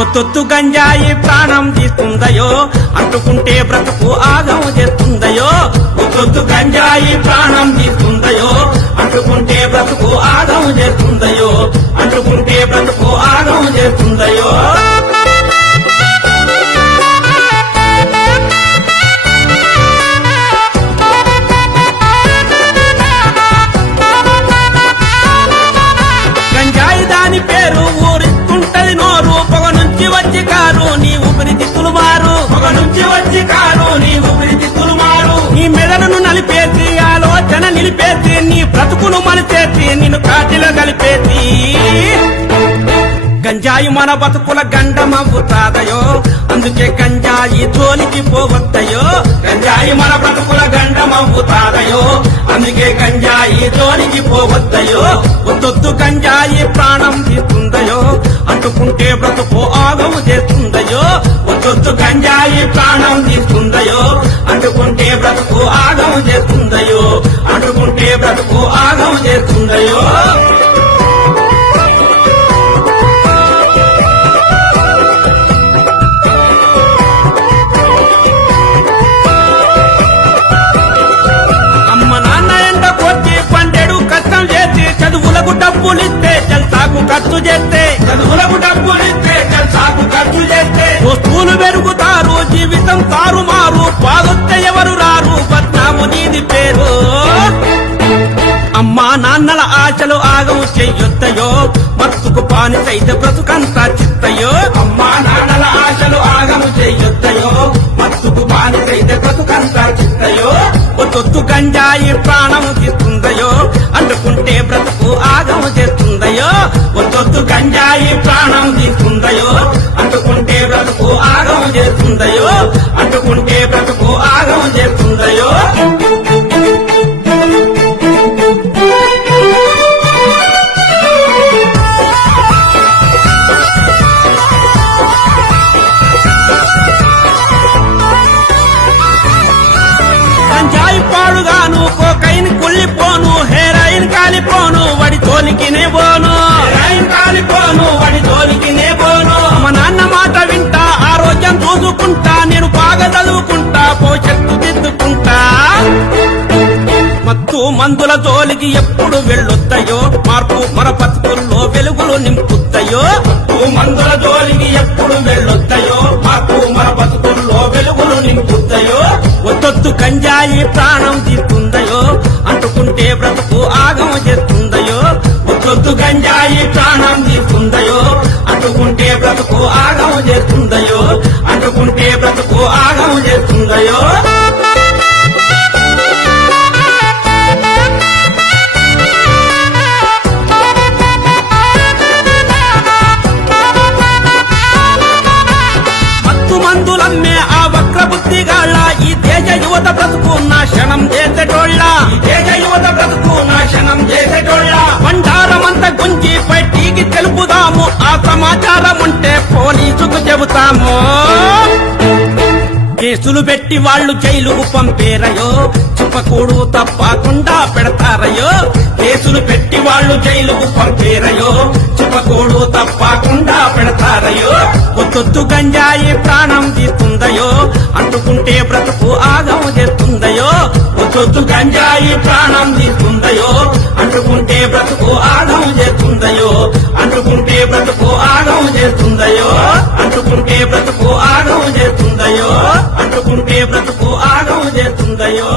ఒత్తొత్తు గంజాయి ప్రాణం తీస్తుందయో, అంటుకుంటే బ్రతుకు ఆగం చేస్తుందయో. ఒత్తొత్తు గంజాయి ప్రాణం తీస్తుందయో, అంటుకుంటే బ్రతుకు ఆగం చేస్తుందయో. అంటుకుంటే బ్రతుకు ఆగం చేస్తుందయో. గంజాయి దాని పేరు ఊరిస్తుంటది నోరు, పొగ నుంచి వచ్చి కారు నీ ఊపిరితిత్తులు మారు. పొగ నుంచి వచ్చి కారు నీ ఊపిరితిత్తులు మారు. నీ మెదడును నలిపేసి ఆలోచన నిలిపేసి, నీ బ్రతుకును మలిచేసి నిన్ను కాటిలో కలిపేసి. గంజాయి మన బతుకుల గండమవుతాదయో, అందుకే గంజాయి జోలికి పోవద్దయో. గంజాయి మన బ్రతుకుల గండమవుతాదయో, అందుకే గంజాయి జోలికి పోవద్దయో. ఒత్తొత్తు గంజాయి ప్రాణం తీస్తుందయో, అంటుకుంటే బ్రతుకు ఆగము చేస్తుందయో. ఒత్తొత్తు గంజాయి ప్రాణం తీస్తుందయో, అంటుకుంటే బ్రతుకు ఆగము చేస్తుందయో. అంటుకుంటే బ్రతుకు ఆగము చేస్తుందయో. చదువులకు డబ్బులిస్తే జల్సాకు ఖర్చు చేస్తే, చదువులకు డబ్బులిస్తే జల్సాకు ఖర్చు చేస్తే, వస్తువులు పెరుగుతారు జీవితం తారుమారు. బాగొస్తే ఎవరు రారు బద్నాము నీది పేరు. అమ్మా నాన్నల ఆశలు ఆగం చెయ్యొద్దయో, మత్తుకు పానిసైతే బ్రతుకంతా చిత్తయో. అమ్మా నాన్నల ఆశలు ఆగము చెయ్యొద్దయో, మత్తుకు పానిసైతే బ్రతుకంతా చిత్తయో. ఒత్తొత్తు గంజాయి ప్రాణం తీస్తుందయో, అంటుకుంటే బ్రతుకు ఆగము చేస్తుందయో. ఒత్తొత్తు గంజాయి ప్రాణం తీస్తుందయో, అంటుకుంటే బ్రతుకు ఆగము చేస్తుందయో. అంటుకుంటే బ్రతుకు ఆగము చేస్తుందయో. గంజాయి పాడుగాను కోకైన్ కుళ్ళిపోను, హెరాయిన్ కాలిపోను వడి తోలికినే పోను. హెరాయిన్ కాలిపోను వడి తోలికినే పోను. మా నాన్న మాట వింటా, ఆరోగ్యం చూసుకుంటా, నేను బాగా చదువుకుంటా, భవిష్యత్తు దిద్దుకుంటా. మత్తు మందుల జోలికి ఎప్పుడు వెళ్ళొద్దయో, మార్పు మన బతుకుల్లో వెలుగులు నింపుద్దయో. మత్తు మందుల జోలికి ఎప్పుడు వెళ్ళొద్దయో, మార్పు మన బతుకుల్లో వెలుగులు నింపుద్దయో. ఒత్తొత్తు గంజాయి ప్రాణం తీస్తుందయో, అంటుకుంటే బ్రతుకు ఆగమ చేస్తుందయో. ఒత్తొత్తు గంజాయి ప్రాణం తీస్తుందయో, అంటుకుంటే బ్రతుకు ఆగమ చేస్తుందయో. అంటుకుంటే బ్రతుకు ఆగమ చేస్తుందయో. మందులమ్మే ఆ వక్ర బుద్ధిగాళ్ళ ఈ దేశ యువత బ్రతుకు నాశనం చేసేటోళ్ళ. ఈ దేశ యువత బ్రతుకు నాశనం చేసేటోళ్ళ. బండారమంతా గుంజి బయటికి తెలుపుదాము, ఆ సమాచారం ఉంటే పోలీసుకు చెబుతాము. కేసులు పెట్టి వాళ్ళు జైలుకు పంపేరయో, చెప్పకూడు తప్పకుండా పెడతారయో. కేసులు పెట్టి వాళ్ళు జైలుకు పంపేరయో, చెప్పకూడు తప్పకుండా పెడతారయో. ఒత్తొత్తు గంజాయి ప్రాణం తీస్తుందయో, అంటుకుంటే బ్రతుకు ఆగం చేస్తుందయో. ఒత్తొత్తు గంజాయి ప్రాణం తీస్తుందయో, అంటుకుంటే బ్రతుకు ఆగం చేస్తుందయో. అంటుకుంటే బ్రతుకు ఆగం చేస్తుందయో. అంటుకుంటే బ్రతుకు ఆగం చేస్తుందయో. అంటుకుంటే బ్రతుకు ఆగం చేస్తుందయో.